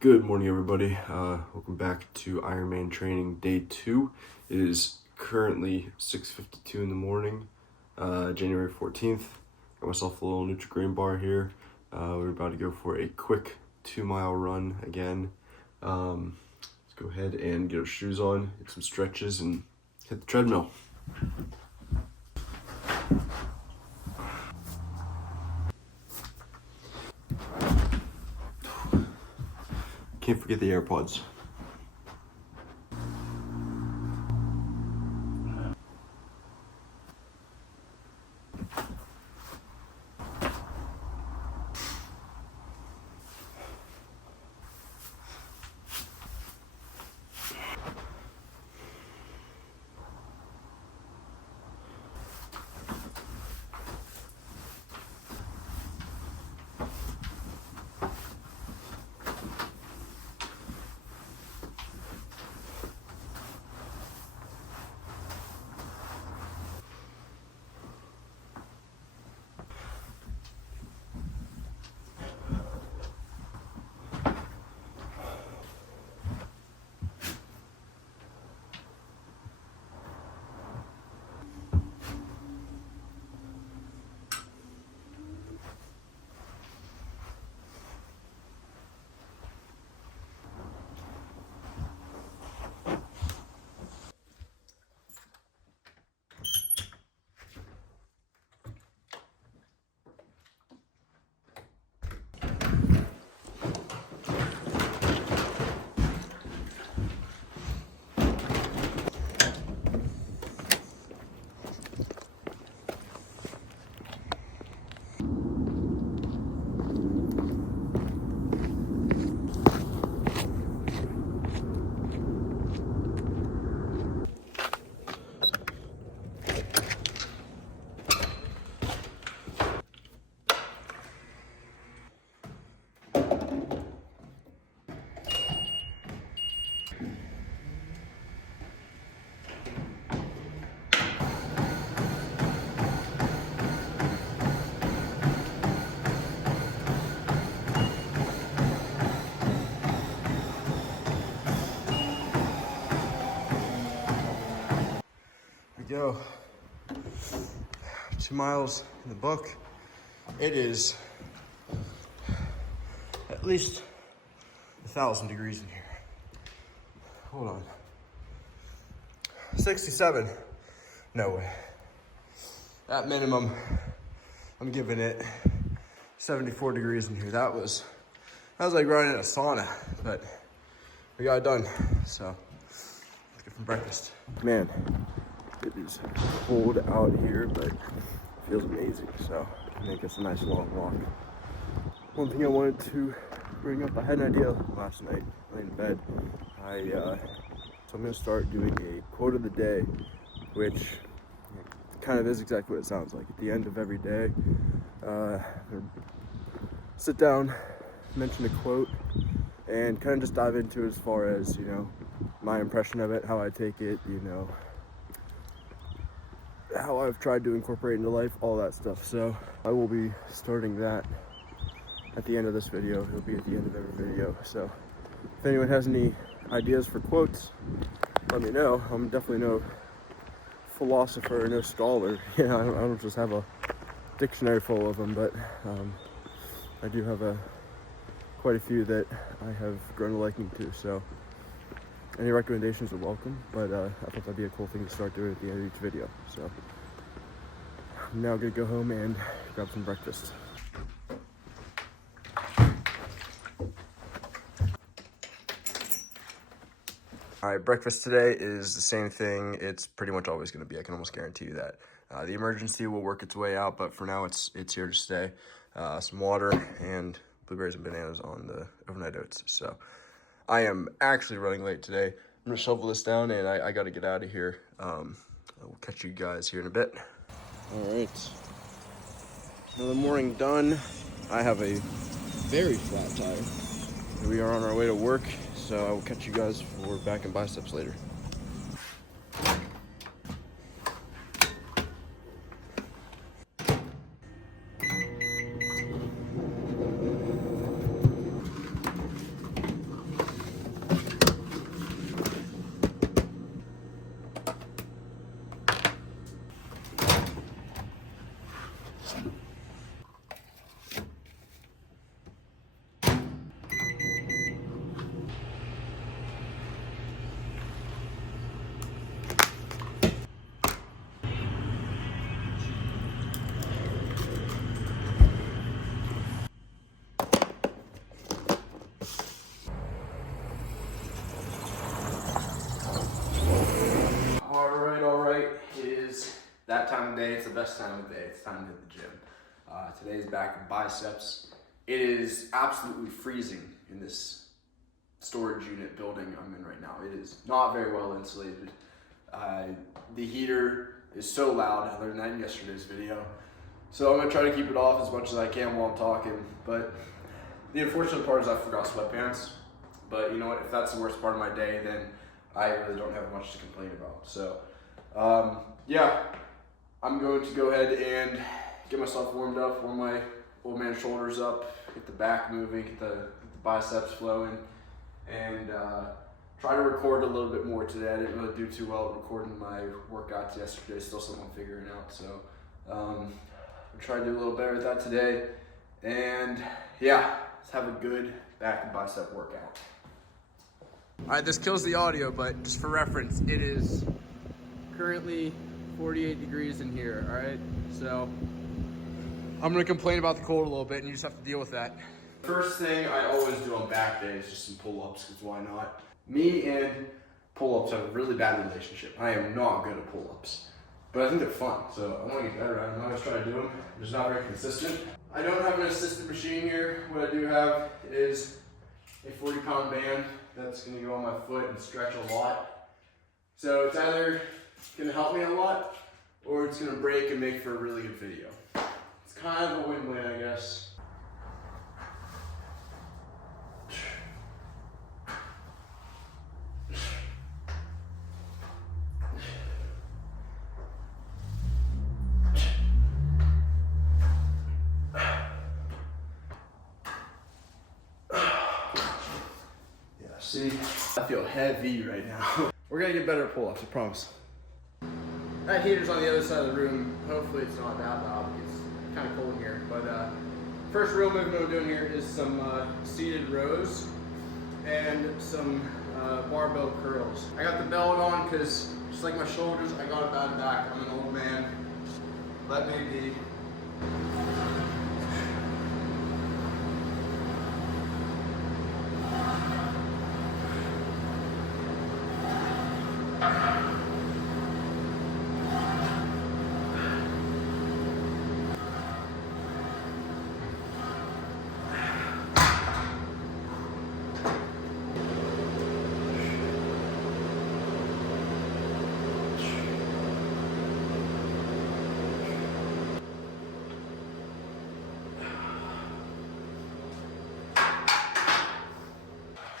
Good morning, everybody. Welcome back to Ironman training day 2. It is currently 6:52 in the morning, January 14th. Got myself a little Nutri-Grain bar here. We're about to go for a quick 2-mile run again. Let's go ahead and get our shoes on, get some stretches, and hit the treadmill. Can't forget the AirPods. Go 2 miles in the book. It is at least 1,000 degrees in here. Hold on. 67. No way. At minimum, I'm giving it 74 degrees in here. That was like running in a sauna, but we got it done. So let's get some breakfast. Man, it is cold out here, but it feels amazing, so make us a nice long walk. One thing I wanted to bring up, I had an idea last night, laying in bed. So I'm gonna start doing a quote of the day, which kind of is exactly what it sounds like. At the end of every day, sit down, mention a quote, and kind of just dive into it as far as, you know, my impression of it, how I take it, you know, how I've tried to incorporate into life, all that stuff. So I will be starting that at the end of this video. It'll be at the end of every video. So if anyone has any ideas for quotes, let me know. I'm definitely no philosopher, no scholar. I don't just have a dictionary full of them, but I do have quite a few that I have grown a liking to. So any recommendations are welcome, but I thought that'd be a cool thing to start doing at the end of each video. So I'm now gonna go home and grab some breakfast. All right, breakfast today is the same thing. It's pretty much always gonna be. I can almost guarantee you that. The emergency will work its way out, but for now it's here to stay. Some water and blueberries and bananas on the overnight oats. So I am actually running late today. I'm gonna shovel this down and I gotta get out of here. I will catch you guys here in a bit. All right, another morning done. I have a very flat tire. We are on our way to work, so I will catch you guys for back in biceps later. day. It's the best time of the day. It's time to hit the gym. Today's back in biceps. It is absolutely freezing in this storage unit building I'm in right now. It is not very well insulated. The heater is so loud. I learned that in yesterday's video. So I'm gonna try to keep it off as much as I can while I'm talking. But the unfortunate part is I forgot sweatpants. But you know what, if that's the worst part of my day, then I really don't have much to complain about. So yeah, I'm going to go ahead and get myself warmed up, warm my old man shoulders up, get the back moving, get the biceps flowing, and try to record a little bit more today. I didn't really do too well at recording my workouts yesterday, still something I'm figuring out. So I'll try to do a little better at that today. And yeah, let's have a good back and bicep workout. All right, this kills the audio, but just for reference, it is currently 48 degrees in here, all right? So I'm gonna complain about the cold a little bit and you just have to deal with that. First thing I always do on back day is just some pull-ups, because why not? Me and pull-ups have a really bad relationship. I am not good at pull-ups, but I think they're fun, so I wanna get better at them. I always try to do them, I'm just not very consistent. I don't have an assisted machine here. What I do have is a 40-pound band that's gonna go on my foot and stretch a lot. So it's either gonna help me a lot, or it's gonna break and make for a really good video. It's kind of a win-win, I guess. See, I feel heavy right now. We're gonna get better at pull-ups, I promise. That heater's on the other side of the room. Hopefully it's not that loud. It's kind of cold in here. But first real movement I'm doing here is some seated rows and some barbell curls. I got the belt on because just like my shoulders, I got a bad back. I'm an old man. Let me be.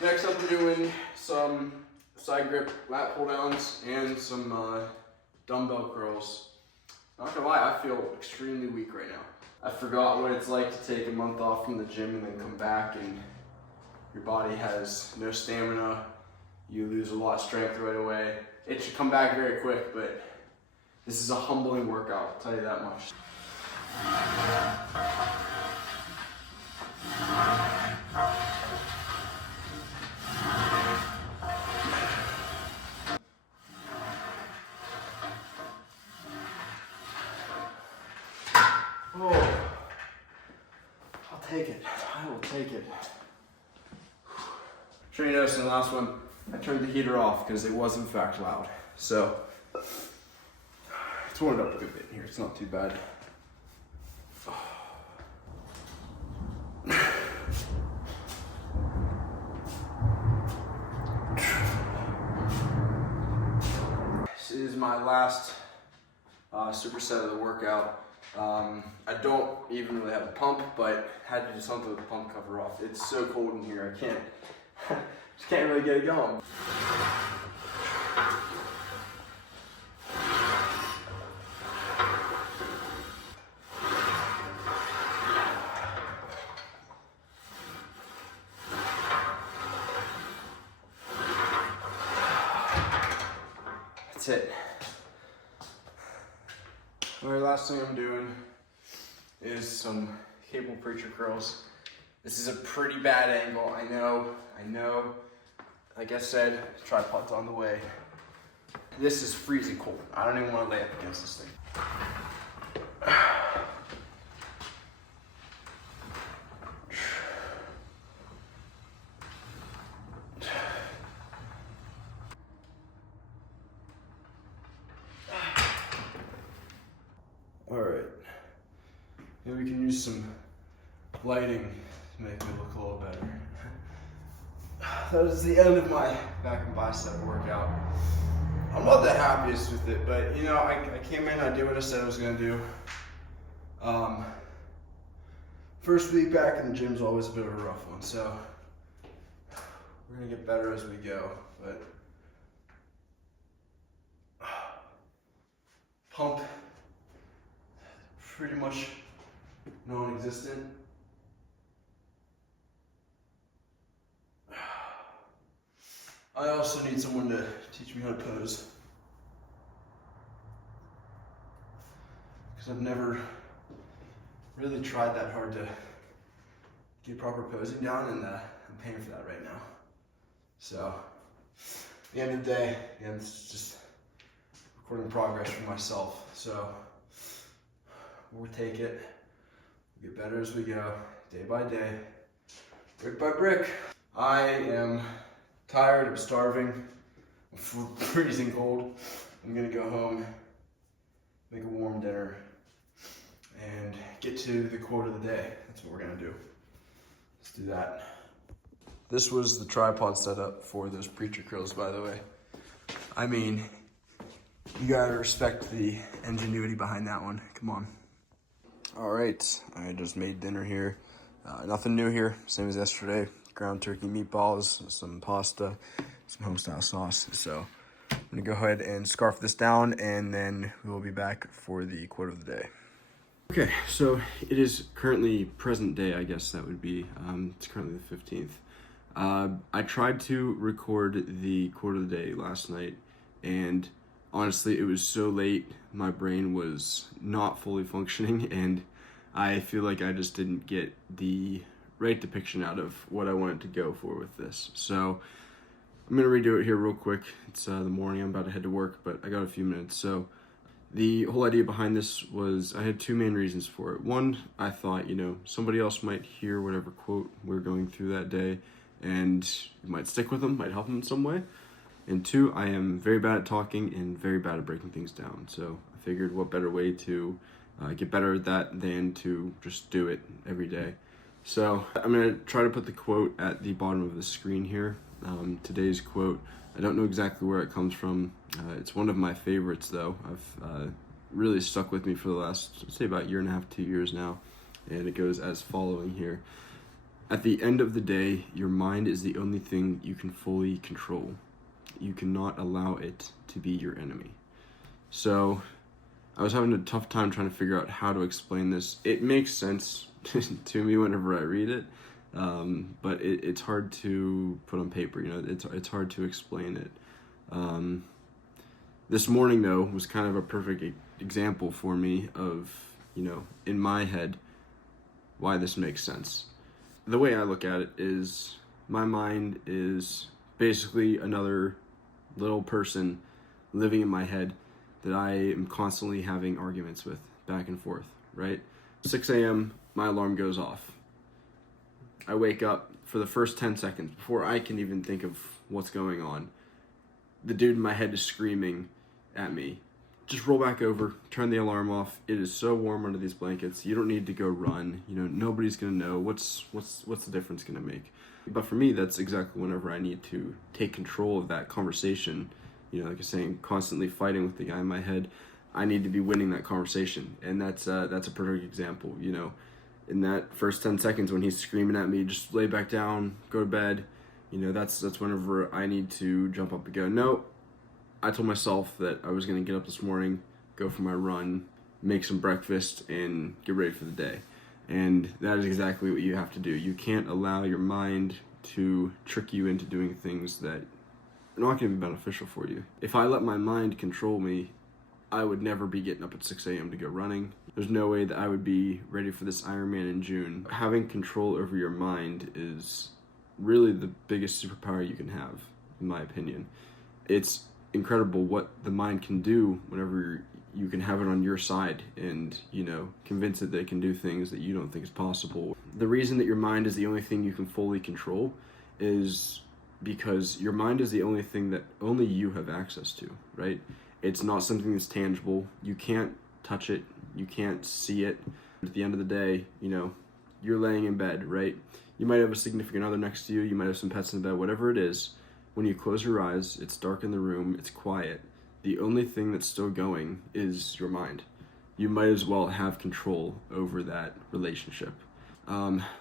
Next up, we're doing some side grip lat pull downs and some dumbbell curls. Not gonna lie, I feel extremely weak right now. I forgot what it's like to take a month off from the gym and then come back and your body has no stamina. You lose a lot of strength right away. It should come back very quick, but this is a humbling workout, I'll tell you that much. Oh, I'll take it. I will take it. I'm sure you noticed in the last one, I turned the heater off because it was in fact loud. So it's warmed up a good bit in here. It's not too bad. This is my last superset of the workout. I don't even really have a pump, but had to do something with the pump cover off. It's so cold in here, I can't, just can't really get it going. That's it. All right, last thing I'm doing is some cable preacher curls. This is a pretty bad angle, I know. Like I said, tripod's on the way. This is freezing cold. I don't even want to lay up against this thing. lighting to make me look a little better. That is the end of my back and bicep workout. I'm not the happiest with it, but you know, I came in, I did what I said I was gonna do. First week back in the gym is always a bit of a rough one, so we're gonna get better as we go, but pump, pretty much non-existent. I also need someone to teach me how to pose, because I've never really tried that hard to get proper posing down, and I'm paying for that right now. So, at the end of the day, again, this is just recording progress for myself. So, we'll take it, we'll get better as we go, day by day, brick by brick. I am tired, I'm starving, I'm freezing cold. I'm gonna go home, make a warm dinner, and get to the quote of the day. That's what we're gonna do. Let's do that. This was the tripod setup for those preacher curls, by the way. I mean, you gotta respect the ingenuity behind that one. Come on. All right, I just made dinner here. Nothing new here, same as yesterday. Ground turkey meatballs, some pasta, some home-style sauce. So I'm gonna go ahead and scarf this down, and then we will be back for the quote of the day. Okay, so it is currently present day, I guess that would be. It's currently the 15th. I tried to record the quote of the day last night, and honestly, it was so late, my brain was not fully functioning, and I feel like I just didn't get the right depiction out of what I wanted to go for with this. So I'm gonna redo it here real quick. It's the morning, I'm about to head to work, but I got a few minutes. So the whole idea behind this was, I had two main reasons for it. One, I thought, you know, somebody else might hear whatever quote we're going through that day, and it might stick with them, might help them in some way. And two, I am very bad at talking and very bad at breaking things down. So I figured what better way to get better at that than to just do it every day. So I'm gonna try to put the quote at the bottom of the screen here. Today's quote, I don't know exactly where it comes from. It's one of my favorites though. I've really stuck with me for the last, I'd say about 1.5 to 2 years now. And it goes as following here. At the end of the day, your mind is the only thing you can fully control. You cannot allow it to be your enemy. So I was having a tough time trying to figure out how to explain this. It makes sense to me whenever I read it, but it's hard to put on paper, you know, it's hard to explain it. This morning though was kind of a perfect example for me of, you know, in my head, why this makes sense. The way I look at it is, my mind is basically another little person living in my head that I am constantly having arguments with back and forth, right? 6 a.m., my alarm goes off. I wake up for the first 10 seconds before I can even think of what's going on. The dude in my head is screaming at me, just roll back over, turn the alarm off. It is so warm under these blankets. You don't need to go run. You know, nobody's gonna know. What's the difference gonna make? But for me, that's exactly whenever I need to take control of that conversation. You know, like I was saying, constantly fighting with the guy in my head. I need to be winning that conversation, and that's a perfect example. You know, in that first 10 seconds when he's screaming at me, just lay back down, go to bed. You know, that's whenever I need to jump up and go, no. I told myself that I was going to get up this morning, go for my run, make some breakfast, and get ready for the day. And that is exactly what you have to do. You can't allow your mind to trick you into doing things that are not going to be beneficial for you. If I let my mind control me, I would never be getting up at 6 a.m. to go running. There's no way that I would be ready for this Ironman in June. Having control over your mind is really the biggest superpower you can have, in my opinion. It's incredible what the mind can do whenever you can have it on your side and, you know, convince it that it can do things that you don't think is possible. The reason that your mind is the only thing you can fully control is because your mind is the only thing that only you have access to, right? It's not something that's tangible. You can't touch it. You can't see it. At the end of the day, you know, you're laying in bed, right? You might have a significant other next to you, you might have some pets in the bed, whatever it is. When you close your eyes, it's dark in the room, it's quiet. The only thing that's still going is your mind. You might as well have control over that relationship.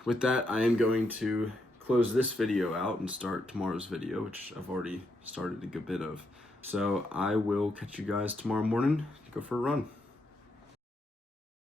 With that, I am going to close this video out and start tomorrow's video, which I've already started a good bit of. So I will catch you guys tomorrow morning to go for a run.